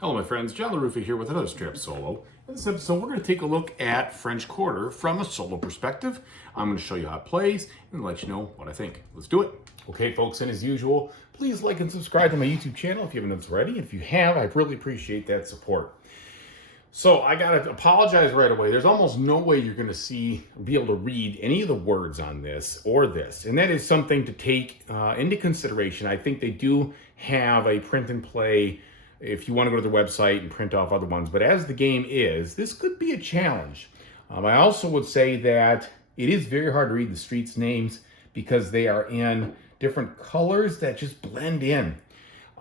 Hello my friends, John LaRuffa here with another strip solo. In this episode we're going to take a look at French Quarter from a solo perspective. I'm going to show you how it plays and let you know what I think. Let's do it. Okay folks, and as usual, please like and subscribe to my YouTube channel if you haven't done so already. If you have, I really appreciate that support. So I got to apologize right away. There's almost no way you're going to be able to read any of the words on this or this. And that is something to take into consideration. I think they do have a print and play if you want to go to their website and print off other ones. But as the game is, this could be a challenge. I also would say that it is very hard to read the streets' names because they are in different colors that just blend in.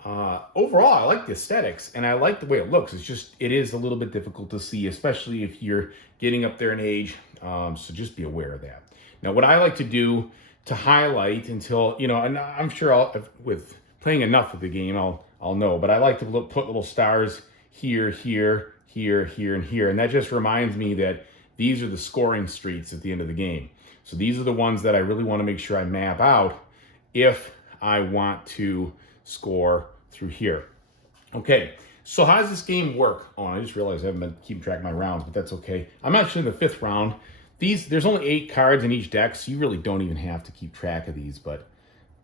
Overall, I like the aesthetics and I like the way it looks. It is a little bit difficult to see, especially if you're getting up there in age. So just be aware of that. Now, what I like to do to highlight until, and I'm sure with playing enough of the game, I'll know, but I like to put little stars here, here, here, here, and here. And that just reminds me that these are the scoring streets at the end of the game. So these are the ones that I really want to make sure I map out if I want to score through here. Okay, so how does this game work? Oh, I just realized I haven't been keeping track of my rounds, but that's okay. I'm actually in the 5th round. There's only 8 cards in each deck, so you really don't even have to keep track of these, but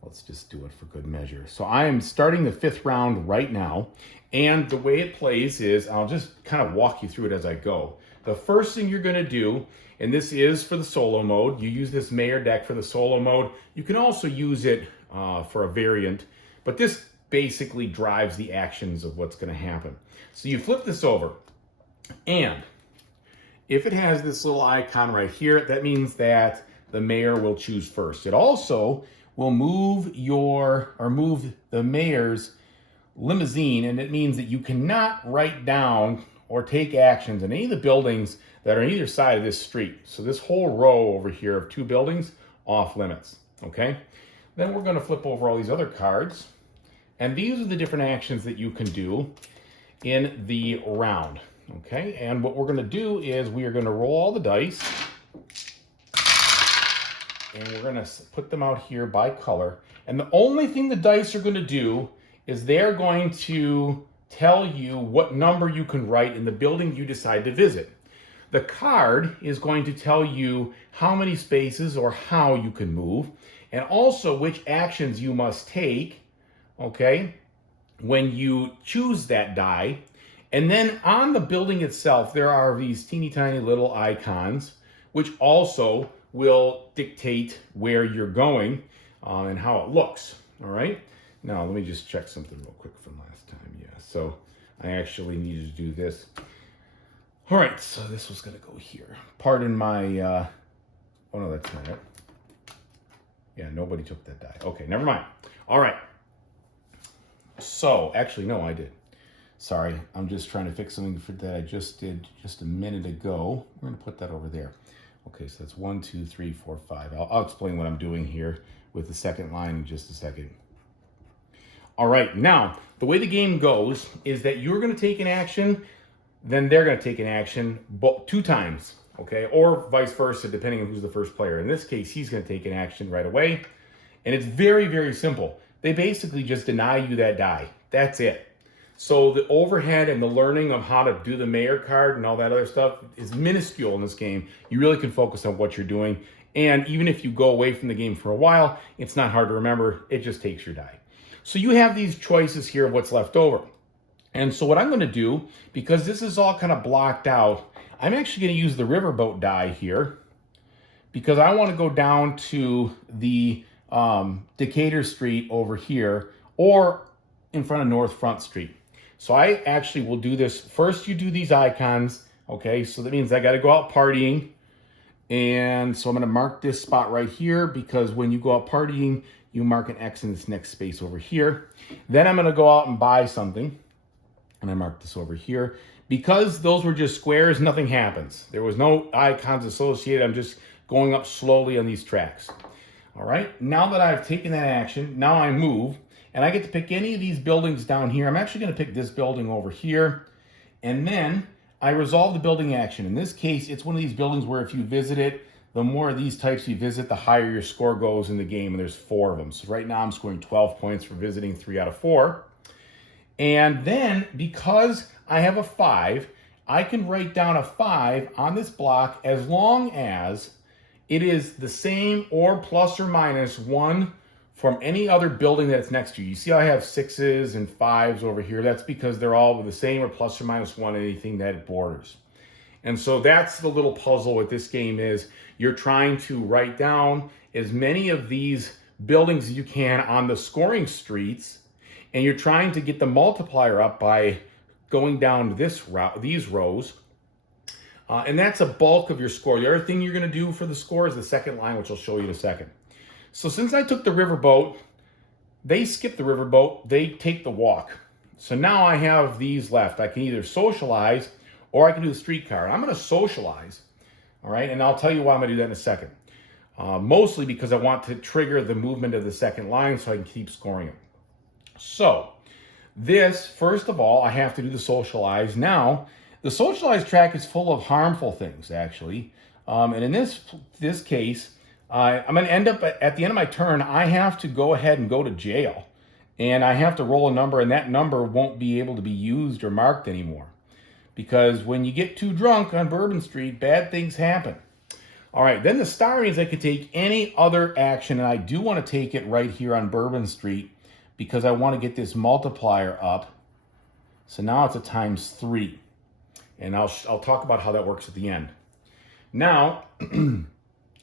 let's just do it for good measure. So I am starting the 5th round right now, and the way it plays is, I'll just kind of walk you through it as I go. The first thing you're going to do, and this is for the solo mode, you use this mayor deck for the solo mode. You can also use it for a variant, but this basically drives the actions of what's going to happen. So you flip this over, and if it has this little icon right here, that means that the mayor will choose first. It also will move the mayor's limousine, and it means that you cannot write down or take actions in any of the buildings that are on either side of this street. So this whole row over here of 2 buildings, off limits, okay? Then we're gonna flip over all these other cards, and these are the different actions that you can do in the round, okay? And what we're gonna do is we are gonna roll all the dice, and we're gonna put them out here by color. And the only thing the dice are gonna do is they're going to tell you what number you can write in the building you decide to visit. The card is going to tell you how many spaces or how you can move, and also which actions you must take, okay, when you choose that die. And then on the building itself, there are these teeny tiny little icons, which also will dictate where you're going and how it looks, all right? Now, let me just check something real quick from last time. Yeah, so I actually needed to do this. All right, so this was gonna go here. Pardon my, oh no, that's not it. Yeah, nobody took that die. Okay, never mind. All right. So, actually, no, I did. Sorry, I'm just trying to fix something that I just did just a minute ago. We're gonna put that over there. Okay, so that's 1, 2, 3, 4, 5. I'll explain what I'm doing here with the second line in just a second. All right, now, the way the game goes is that you're gonna take an action, then they're gonna take an action 2 times, okay? Or vice versa, depending on who's the first player. In this case, he's gonna take an action right away. And it's very, very simple. They basically just deny you that die. That's it. So the overhead and the learning of how to do the mayor card and all that other stuff is minuscule in this game. You really can focus on what you're doing. And even if you go away from the game for a while, it's not hard to remember. It just takes your die. So you have these choices here of what's left over. And so what I'm going to do, because this is all kind of blocked out, I'm actually going to use the riverboat die here because I want to go down to the Decatur Street over here or in front of North Front Street. So I actually will do this. First, you do these icons, okay? So that means I got to go out partying. And so I'm going to mark this spot right here because when you go out partying, you mark an X in this next space over here. Then I'm going to go out and buy something. And I mark this over here. Because those were just squares, nothing happens. There was no icons associated. I'm just going up slowly on these tracks. All right, now that I've taken that action, now I move. And I get to pick any of these buildings down here. I'm actually going to pick this building over here. And then I resolve the building action. In this case, it's one of these buildings where if you visit it, the more of these types you visit, the higher your score goes in the game. And there's 4 of them. So right now I'm scoring 12 points for visiting 3 out of 4. And then because I have a 5, I can write down a 5 on this block as long as it is the same or plus or minus 1 from any other building that's next to you. You see how I have 6s and 5s over here? That's because they're all the same or plus or minus 1 anything that it borders. And so that's the little puzzle with this game is you're trying to write down as many of these buildings as you can on the scoring streets, and you're trying to get the multiplier up by going down this route, these rows. And that's a bulk of your score. The other thing you're going to do for the score is the second line, which I'll show you in a second. So since I took the riverboat, they skip the riverboat, they take the walk. So now I have these left. I can either socialize or I can do the streetcar. I'm going to socialize, all right? And I'll tell you why I'm going to do that in a second. Mostly because I want to trigger the movement of the second line so I can keep scoring it. So this, first of all, I have to do the socialize. Now, the socialize track is full of harmful things, actually. And in this case, I'm going to end up at the end of my turn, I have to go ahead and go to jail. And I have to roll a number, and that number won't be able to be used or marked anymore. Because when you get too drunk on Bourbon Street, bad things happen. All right, then the star means I could take any other action, and I do want to take it right here on Bourbon Street because I want to get this multiplier up. So now it's a ×3. And I'll talk about how that works at the end. Now,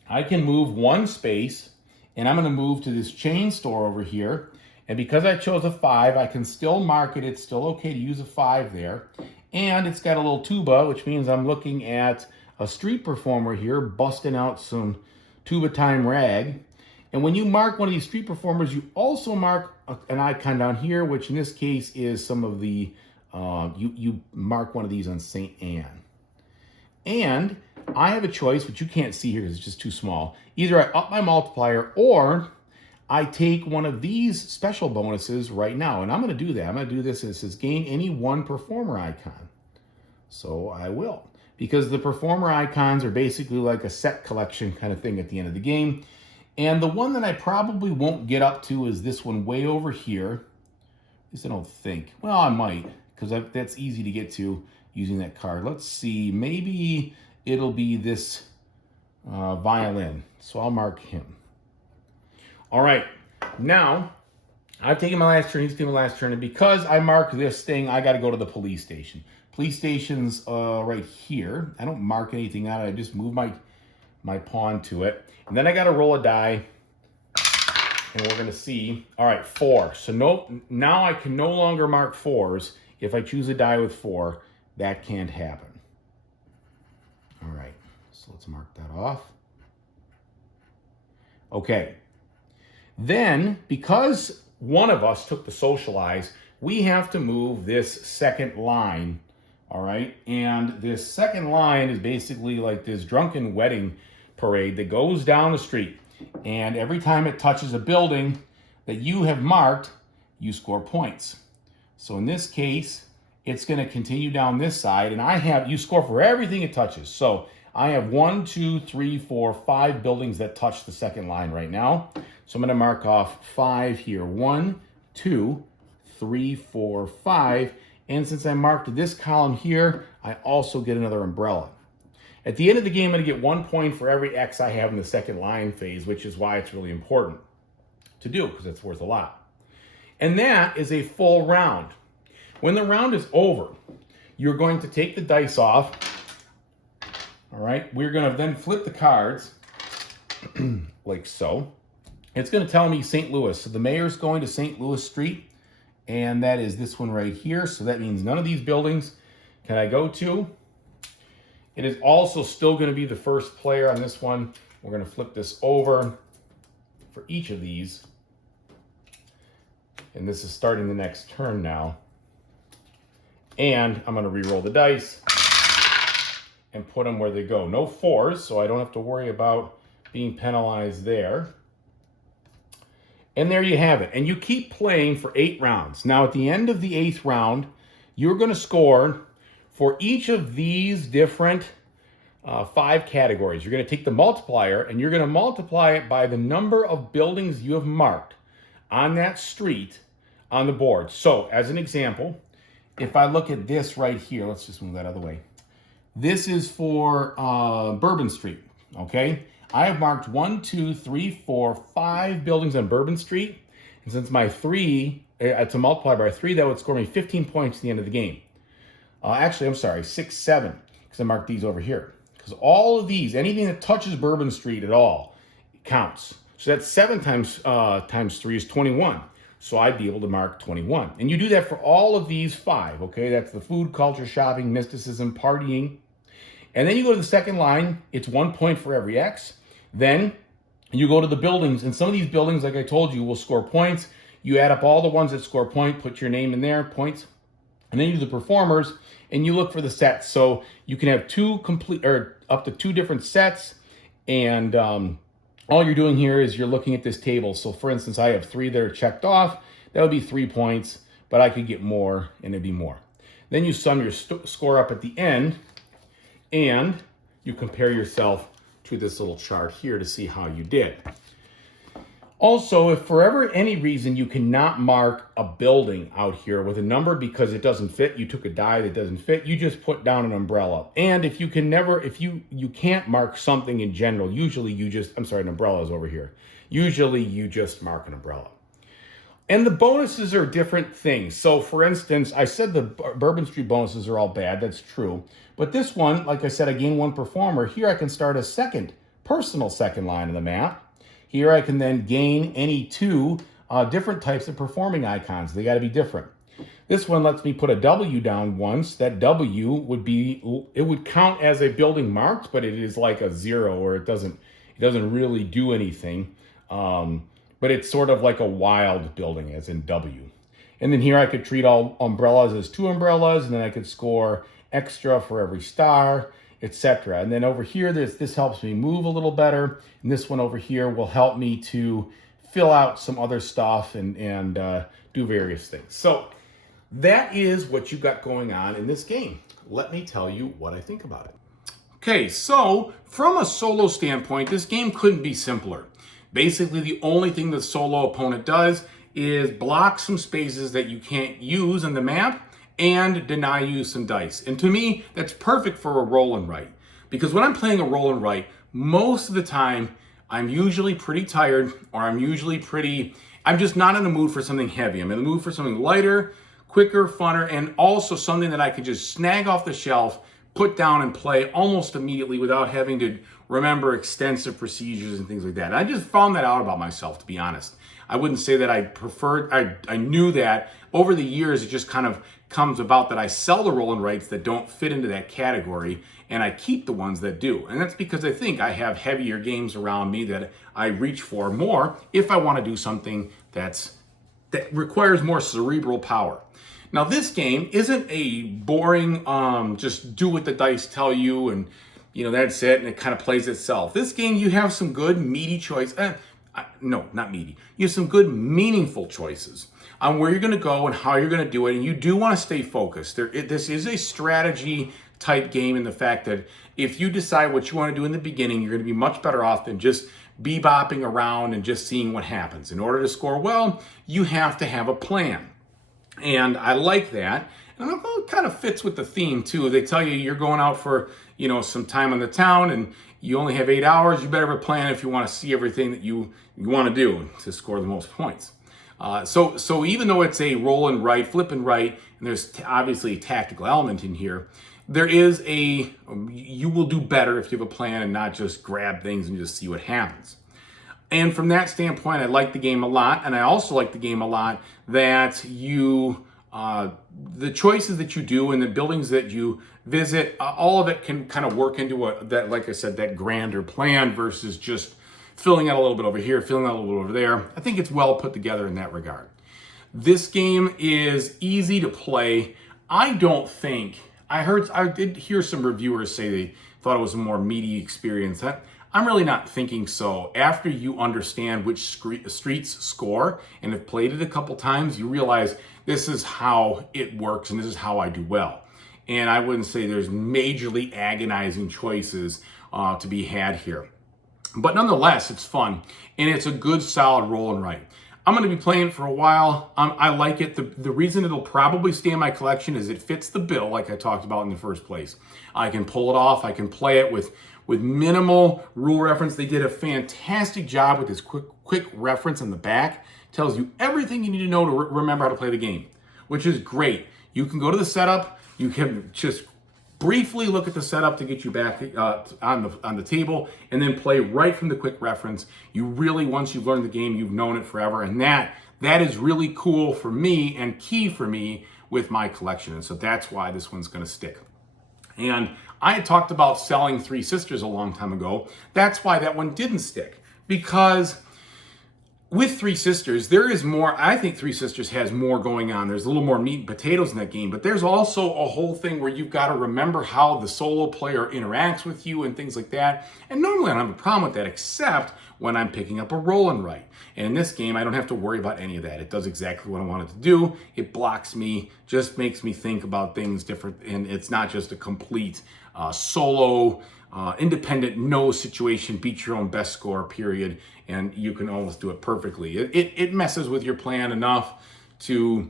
I can move one space, and I'm going to move to this chain store over here. And because I chose a 5, I can still mark it. It's still okay to use a 5 there. And it's got a little tuba, which means I'm looking at a street performer here busting out some tuba time rag. And when you mark one of these street performers, you also mark an icon down here, which in this case is some of the, you mark one of these on St. Anne. And I have a choice, which you can't see here because it's just too small. Either I up my multiplier or I take one of these special bonuses right now. And I'm going to do that. I'm going to do this. And it says gain any one performer icon. So I will. Because the performer icons are basically like a set collection kind of thing at the end of the game. And the one that I probably won't get up to is this one way over here. At least I don't think. Well, I might, because that's easy to get to using that card. Let's see. Maybe it'll be this violin. So I'll mark him. All right. Now, I've taken my last turn. He's taken my last turn. And because I marked this thing, I got to go to the police station. Police station's right here. I don't mark anything on it. I just move my pawn to it. And then I got to roll a die. And we're going to see. All right, 4. So now I can no longer mark 4s. If I choose a die with 4, that can't happen. All right. So let's mark that off. Okay. Then, because one of us took the socialize, we have to move this second line. All right. And this second line is basically like this drunken wedding parade that goes down the street. And every time it touches a building that you have marked, you score points. So in this case, it's going to continue down this side. And you score for everything it touches. So I have 1, 2, 3, 4, 5 buildings that touch the second line right now. So I'm going to mark off 5 here. 1, 2, 3, 4, 5. And since I marked this column here, I also get another umbrella. At the end of the game, I'm going to get 1 point for every X I have in the second line phase, which is why it's really important to do, because it's worth a lot. And that is a full round. When the round is over, you're going to take the dice off. All right, we're going to then flip the cards like so. It's going to tell me St. Louis. So the mayor's going to St. Louis Street, and that is this one right here. So that means none of these buildings can I go to. It is also still going to be the first player on this one. We're going to flip this over for each of these. And this is starting the next turn now. And I'm going to re-roll the dice and put them where they go. No 4s, so I don't have to worry about being penalized there. And there you have it. And you keep playing for 8 rounds. Now, at the end of the 8th round, you're going to score for each of these different 5 categories. You're going to take the multiplier, and you're going to multiply it by the number of buildings you have marked on that street on the board. So as an example, if I look at this right here, let's just move that out of the way. This is for Bourbon Street, okay? I have marked 1, 2, 3, 4, 5 buildings on Bourbon Street. And since my 3, to multiply by 3, that would score me 15 points at the end of the game. Actually, I'm sorry, 6, 7, because I marked these over here. Because all of these, anything that touches Bourbon Street at all, counts. So that's 7 times 3 is 21. So I'd be able to mark 21. And you do that for all of these 5, okay? That's the food, culture, shopping, mysticism, partying. And then you go to the second line. It's 1 point for every X. Then you go to the buildings. And some of these buildings, like I told you, will score points. You add up all the ones that score point, put your name in there, points. And then you do the performers, and you look for the sets. So you can have 2 complete, or up to 2 different sets. And all you're doing here is you're looking at this table. So for instance, I have 3 that are checked off. That would be 3 points, but I could get more and it'd be more. Then you sum your score up at the end and you compare yourself to this little chart here to see how you did. Also, if for ever any reason you cannot mark a building out here with a number because it doesn't fit, you took a die that doesn't fit, you just put down an umbrella. And if you can never, if you can't mark something in general, usually you just, I'm sorry, an umbrella is over here. Usually you just mark an umbrella. And the bonuses are different things. So for instance, I said the Bourbon Street bonuses are all bad. That's true. But this one, like I said, I gain 1 performer. Here I can start a personal second line of the map. Here I can then gain any 2 different types of performing icons. They got to be different. This one lets me put a W down once. That W would be, it would count as a building marked, but it is like a 0, or it doesn't really do anything. But it's sort of like a wild building, as in W. And then here I could treat all umbrellas as 2 umbrellas, and then I could score extra for every star, etc. And then over here, this helps me move a little better. And this one over here will help me to fill out some other stuff and do various things. So that is what you got going on in this game. Let me tell you what I think about it. Okay, so from a solo standpoint, this game couldn't be simpler. Basically, the only thing the solo opponent does is block some spaces that you can't use on the map and deny you some dice. And to me, that's perfect for a roll and write. Because when I'm playing a roll and write, most of the time, I'm usually pretty tired, or I'm just not in the mood for something heavy. I'm in the mood for something lighter, quicker, funner, and also something that I could just snag off the shelf, put down and play almost immediately without having to remember extensive procedures and things like that. And I just found that out about myself, to be honest. I wouldn't say that I knew that. Over the years, it just kind of comes about that I sell the roll and writes that don't fit into that category, and I keep the ones that do. And that's because I think I have heavier games around me that I reach for more if I want to do something that requires more cerebral power. Now, this game isn't a boring, just do what the dice tell you and, that's it, and it kind of plays itself. This game, you have some good, meaty choices. No, not meaty. You have some good, meaningful choices on where you're going to go and how you're going to do it, and you do want to stay focused. This is a strategy type game in the fact that if you decide what you want to do in the beginning, you're going to be much better off than just bebopping around and just seeing what happens. In order to score well, you have to have a plan. And I like that. And it kind of fits with the theme too. They tell you you're going out for, some time on the town and you only have 8 hours. You better have a plan if you want to see everything that you want to do to score the most points. So even though it's a roll and write, flip and write, and there's obviously a tactical element in here, there is you will do better if you have a plan and not just grab things and just see what happens. And from that standpoint, I like the game a lot. And I also like the game a lot that the choices that you do and the buildings that you visit, all of it can kind of work into like I said, that grander plan versus just filling out a little bit over here, filling out a little bit over there. I think it's well put together in that regard. This game is easy to play. I did hear some reviewers say they thought it was a more meaty experience. I'm really not thinking so. After you understand which streets score and have played it a couple times, you realize this is how it works and this is how I do well. And I wouldn't say there's majorly agonizing choices to be had here. But nonetheless, it's fun and it's a good solid roll and write. I'm going to be playing it for a while. I like it. The reason it'll probably stay in my collection is it fits the bill, like I talked about in the first place. I can pull it off. I can play it with minimal rule reference. They did a fantastic job with this quick reference on the back. Tells you everything you need to know to remember how to play the game, which is great. You can go to the setup. You can just briefly look at the setup to get you back on the table, and then play right from the quick reference. You really, once you've learned the game, you've known it forever, and that is really cool for me and key for me with my collection, and so that's why this one's going to stick. And I had talked about selling Three Sisters a long time ago. That's why that one didn't stick, because with Three Sisters, there is more. I think Three Sisters has more going on. There's a little more meat and potatoes in that game, but there's also a whole thing where you've got to remember how the solo player interacts with you and things like that. And normally I don't have a problem with that, except when I'm picking up a roll and write. And in this game, I don't have to worry about any of that. It does exactly what I want it to do. It blocks me, just makes me think about things different, and it's not just a complete solo, independent, no situation, beat your own best score, period, and you can almost do it perfectly. It messes with your plan enough to,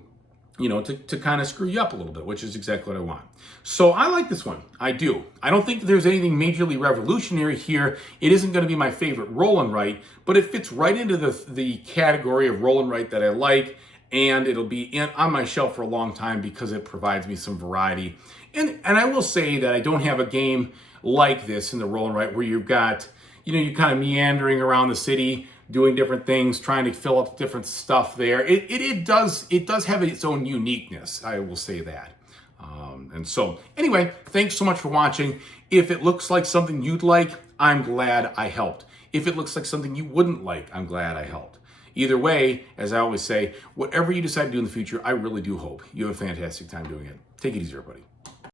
to kind of screw you up a little bit, which is exactly what I want. So I like this one. I do. I don't think there's anything majorly revolutionary here. It isn't going to be my favorite roll and write, but it fits right into the category of roll and write that I like, and it'll be on my shelf for a long time because it provides me some variety. And I will say that I don't have a game like this in the roll and write where you've got, you're kind of meandering around the city, doing different things, trying to fill up different stuff there. It does have its own uniqueness, I will say that. And so anyway, thanks so much for watching. If it looks like something you'd like, I'm glad I helped. If it looks like something you wouldn't like, I'm glad I helped. Either way, as I always say, whatever you decide to do in the future, I really do hope you have a fantastic time doing it. Take it easy, everybody.